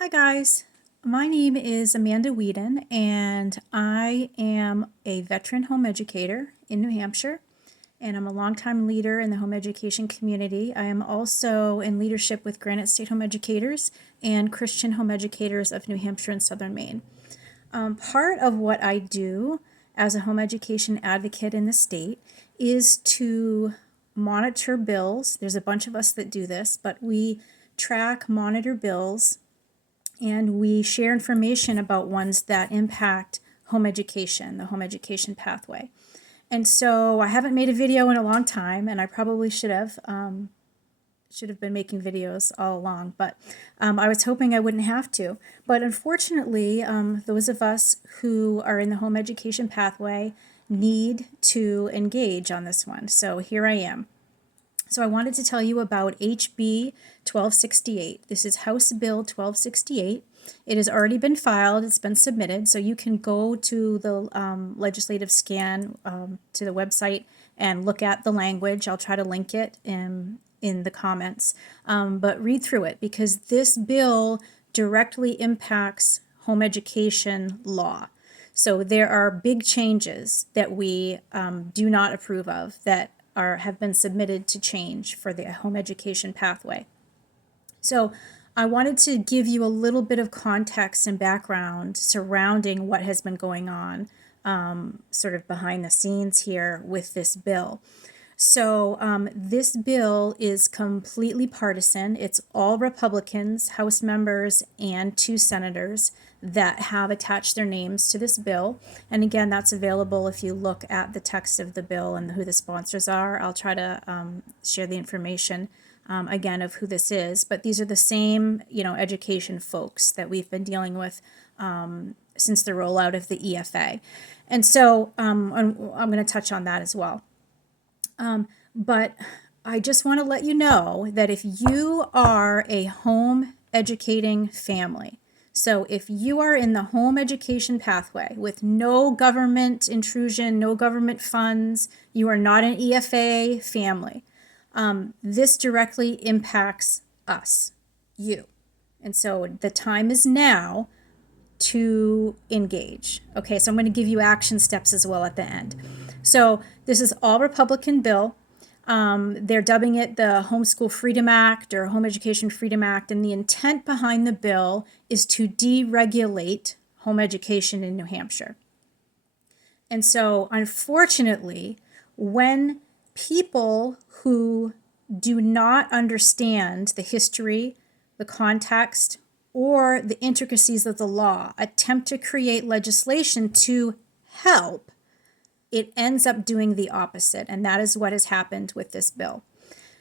Hi guys, my name is Amanda Whedon and I am a veteran home educator in New Hampshire, and I'm a longtime leader in the home education community. I am also in leadership with Granite State Home Educators and Christian Home Educators of New Hampshire and Southern Maine. Part of what I do as a home education advocate in the state is to monitor bills. There's a bunch of us that do this, but we track, monitor bills, and we share information about ones that impact home education, the home education pathway. And so I haven't made a video in a long time, and I probably should have been making videos all along, but I was hoping I wouldn't have to. But unfortunately, those of us who are in the home education pathway need to engage on this one. So here I am. So I wanted to tell you about HB 1268. This is House Bill 1268. It has already been filed. It's been submitted. So you can go to the legislative scan to the website and look at the language. I'll try to link it in the comments. But read through it, because this bill directly impacts home education law. So there are big changes that we do not approve of that have been submitted to change for the home education pathway. So I wanted to give you a little bit of context and background surrounding what has been going on sort of behind the scenes here with this bill. So this bill is completely partisan. It's all Republicans, House members, and 2 senators that have attached their names to this bill. And again, that's available if you look at the text of the bill and who the sponsors are. I'll try to share the information again of who this is. But these are the same, education folks that we've been dealing with since the rollout of the EFA. And so I'm going to touch on that as well. But I just want to let you know that if you are a home educating family, so if you are in the home education pathway with no government intrusion, no government funds, you are not an EFA family, this directly impacts us, you. And so the time is now to engage. Okay, so I'm going to give you action steps as well at the end. So this is all Republican bill. They're dubbing it the Homeschool Freedom Act or Home Education Freedom Act, and the intent behind the bill is to deregulate home education in New Hampshire. And so, unfortunately, when people who do not understand the history, the context, or the intricacies of the law attempt to create legislation to help, it ends up doing the opposite, and that is what has happened with this bill.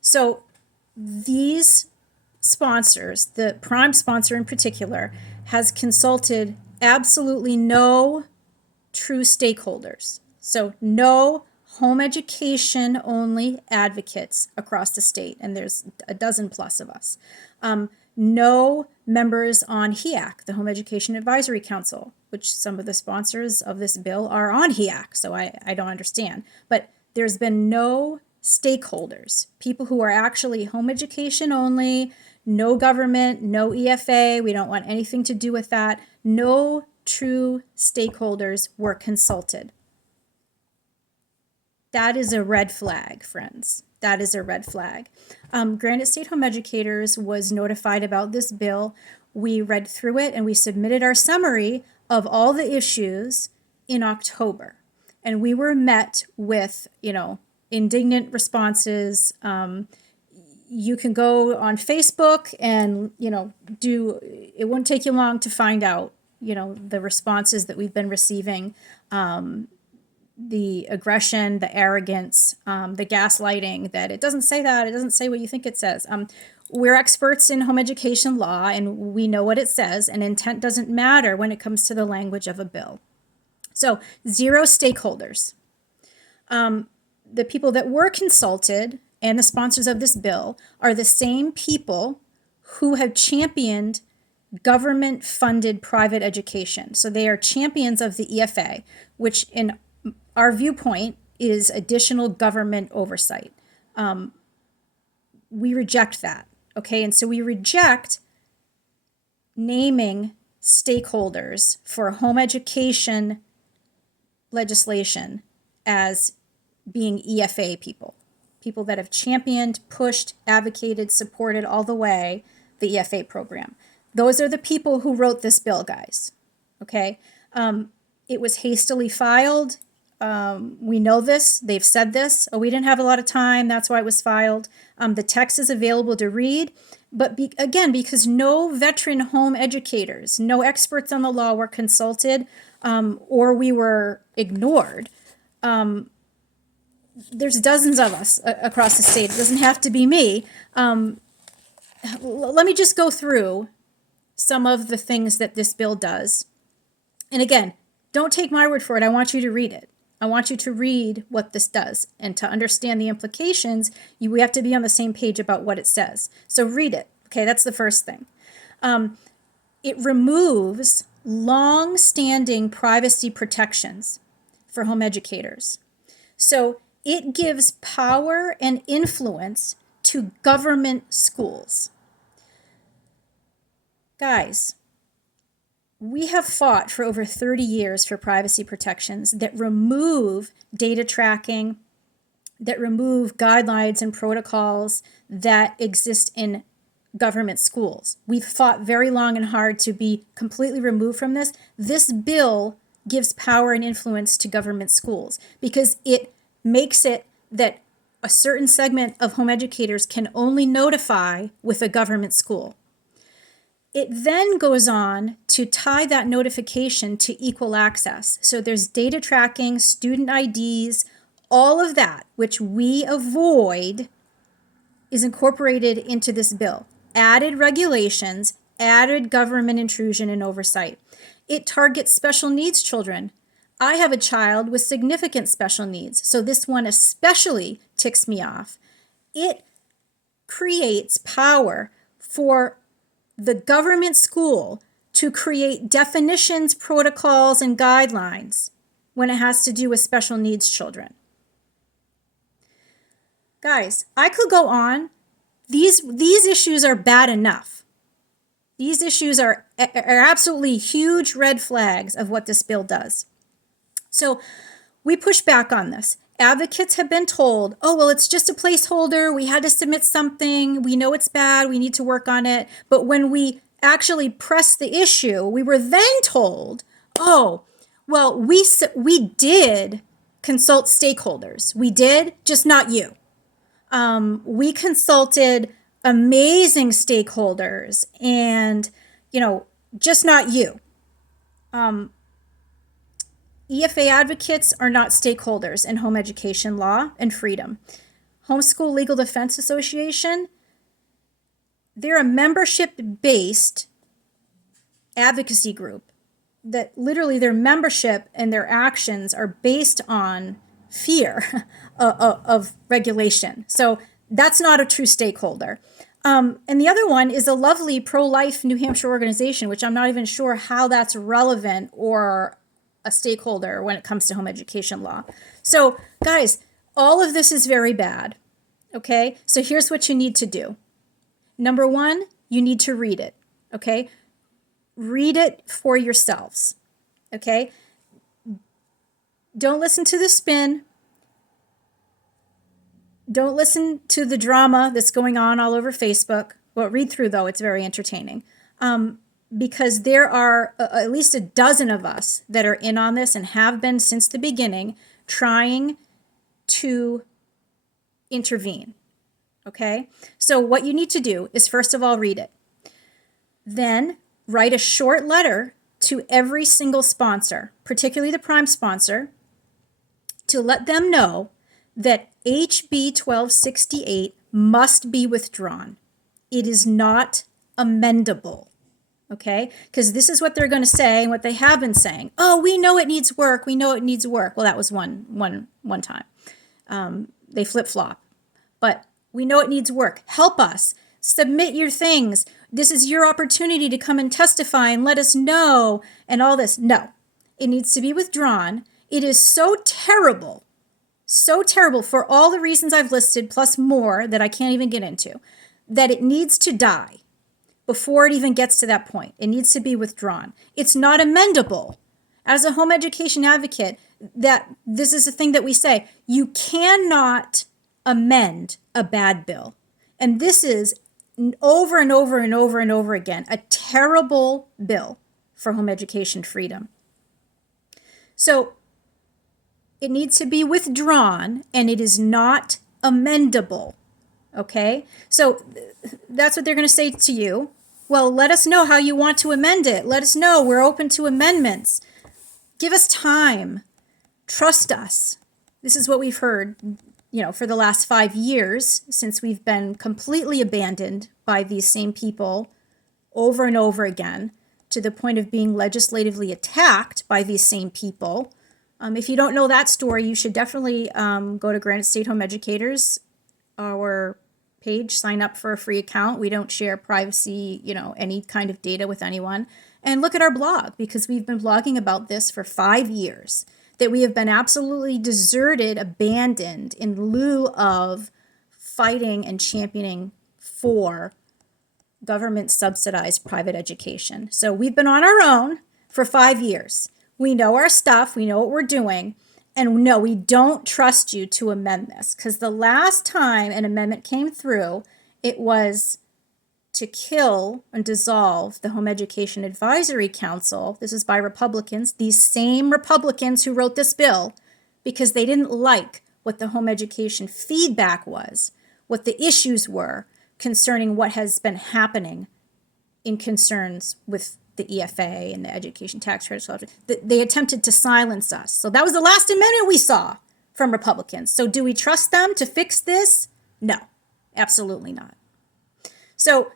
So these sponsors, the prime sponsor in particular, has consulted absolutely no true stakeholders. So no home education only advocates across the state, and there's a dozen plus of us. No members on HEAC, the Home Education Advisory Council, which some of the sponsors of this bill are on HEAC, so I don't understand. But there's been no stakeholders, people who are actually home education only, no government, no EFA, we don't want anything to do with that. No true stakeholders were consulted. That is a red flag, friends. That is a red flag. Granite State Home Educators was notified about this bill. We read through it and we submitted our summary of all the issues in October. And we were met with, indignant responses. You can go on Facebook and, it won't take you long to find out, the responses that we've been receiving. The aggression, the arrogance, the gaslighting, that it doesn't say that, it doesn't say what you think it says. We're experts in home education law, and we know what it says, and intent doesn't matter when it comes to the language of a bill. So 0 stakeholders. The people that were consulted and the sponsors of this bill are the same people who have championed government-funded private education. So they are champions of the EFA, which in our viewpoint is additional government oversight. We reject that, okay? And so we reject naming stakeholders for home education legislation as being EFA people, people that have championed, pushed, advocated, supported all the way the EFA program. Those are the people who wrote this bill, guys. Okay? It was hastily filed. We know this. They've said this. Oh, we didn't have a lot of time. That's why it was filed. The text is available to read. But again, because no veteran home educators, no experts on the law were consulted, or we were ignored, there's dozens of us across the state. It doesn't have to be me. Let me just go through some of the things that this bill does. And again, don't take my word for it. I want you to read it. I want you to read what this does. And to understand the implications, we have to be on the same page about what it says. So read it. Okay, that's the first thing. It removes long-standing privacy protections for home educators. So it gives power and influence to government schools. Guys, we have fought for over 30 years for privacy protections that remove data tracking, that remove guidelines and protocols that exist in government schools. We've fought very long and hard to be completely removed from this. This bill gives power and influence to government schools because it makes it that a certain segment of home educators can only notify with a government school. It then goes on to tie that notification to equal access. So there's data tracking, student IDs, all of that, which we avoid, is incorporated into this bill. Added regulations, added government intrusion and oversight. It targets special needs children. I have a child with significant special needs, so this one especially ticks me off. It creates power for the government school to create definitions, protocols, and guidelines when it has to do with special needs children. Guys, I could go on. These issues are bad enough. These issues are absolutely huge red flags of what this bill does. So we push back on this. Advocates have been told, oh, well, it's just a placeholder. We had to submit something. We know it's bad. We need to work on it. But when we actually pressed the issue, we were then told, oh, well, we did consult stakeholders. We did, just not you. We consulted amazing stakeholders and, just not you. EFA advocates are not stakeholders in home education law and freedom. Homeschool Legal Defense Association, they're a membership-based advocacy group that literally their membership and their actions are based on fear of regulation. So that's not a true stakeholder. And the other one is a lovely pro-life New Hampshire organization, which I'm not even sure how that's relevant or a stakeholder when it comes to home education law. So guys, all of this is very bad. Okay, so here's what you need to do. Number one, you need to read it. Okay, read it for yourselves. Okay, don't listen to the spin. Don't listen to the drama that's going on all over Facebook. Well, read through though, it's very entertaining. Because there are at least a dozen of us that are in on this and have been since the beginning trying to intervene, okay? So what you need to do is first of all read it. Then write a short letter to every single sponsor, particularly the prime sponsor, to let them know that HB1268 must be withdrawn. It is not amendable. Okay, because this is what they're going to say and what they have been saying. Oh, we know it needs work. We know it needs work. Well, that was one time. They flip-flop. But we know it needs work. Help us. Submit your things. This is your opportunity to come and testify and let us know and all this. No, it needs to be withdrawn. It is so terrible for all the reasons I've listed, plus more that I can't even get into, that it needs to die before it even gets to that point. It needs to be withdrawn. It's not amendable. As a home education advocate, that this is the thing that we say, you cannot amend a bad bill. And this is over and over and over and over again, a terrible bill for home education freedom. So it needs to be withdrawn, and it is not amendable. Okay? So that's what they're going to say to you. Well, let us know how you want to amend it. Let us know. We're open to amendments. Give us time. Trust us. This is what we've heard, for the last 5 years, since we've been completely abandoned by these same people over and over again, to the point of being legislatively attacked by these same people. If you don't know that story, you should definitely go to Granite State Home Educators, our page, sign up for a free account. We don't share privacy, any kind of data with anyone. And look at our blog, because we've been blogging about this for 5 years, that we have been absolutely deserted, abandoned in lieu of fighting and championing for government subsidized private education. So we've been on our own for 5 years. We know our stuff. We know what we're doing. And no, we don't trust you to amend this, because the last time an amendment came through, it was to kill and dissolve the Home Education Advisory Council. This is by Republicans, these same Republicans who wrote this bill, because they didn't like what the home education feedback was, what the issues were concerning what has been happening in concerns with the EFA and the education tax credit. They attempted to silence us. So that was the last amendment we saw from Republicans. So do we trust them to fix this? No, absolutely not. So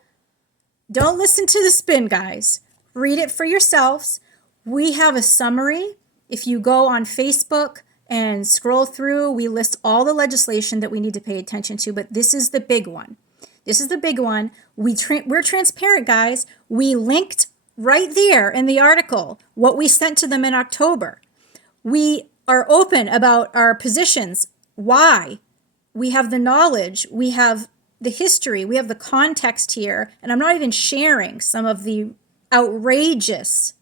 don't listen to the spin, guys. Read it for yourselves. We have a summary. If you go on Facebook and scroll through, we list all the legislation that we need to pay attention to, but this is the big one. This is the big one. We're transparent, guys. We linked right there in the article what we sent to them in October. We are open about our positions. Why? We have the knowledge. We have the history. We have the context here. And I'm not even sharing some of the outrageous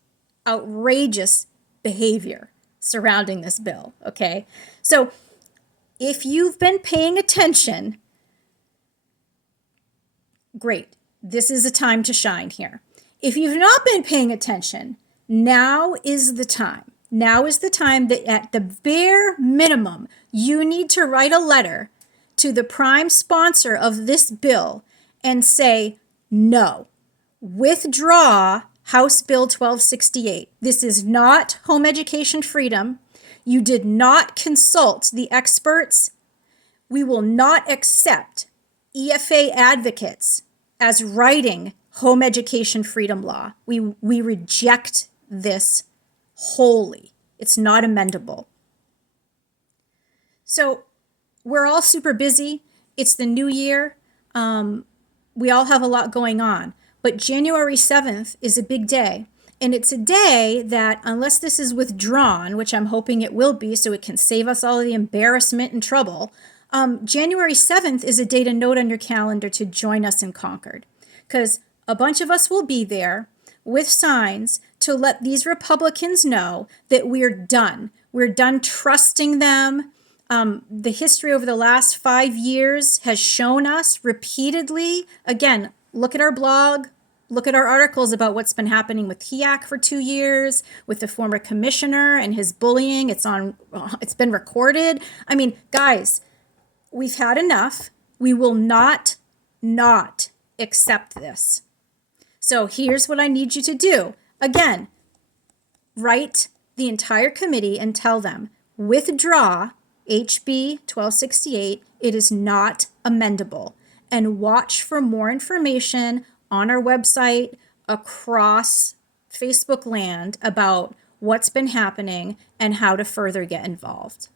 behavior surrounding this bill, okay? So if you've been paying attention, great. This is a time to shine here. If you've not been paying attention, now is the time. Now is the time that at the bare minimum, you need to write a letter to the prime sponsor of this bill and say, no, withdraw House Bill 1268. This is not home education freedom. You did not consult the experts. We will not accept EFA advocates as writing home education freedom law. We reject this wholly. It's not amendable. So we're all super busy. It's the new year. We all have a lot going on. But January 7th is a big day. And it's a day that, unless this is withdrawn, which I'm hoping it will be so it can save us all the embarrassment and trouble, January 7th is a day to note on your calendar to join us in Concord. Because a bunch of us will be there with signs to let these Republicans know that we're done. We're done trusting them. The history over the last 5 years has shown us repeatedly. Again, look at our blog. Look at our articles about what's been happening with HEAC for 2 years, with the former commissioner and his bullying. It's been recorded. I mean, guys, we've had enough. We will not accept this. So here's what I need you to do. Again, write the entire committee and tell them, withdraw HB 1268. It is not amendable. And watch for more information on our website, across Facebook land, about what's been happening and how to further get involved.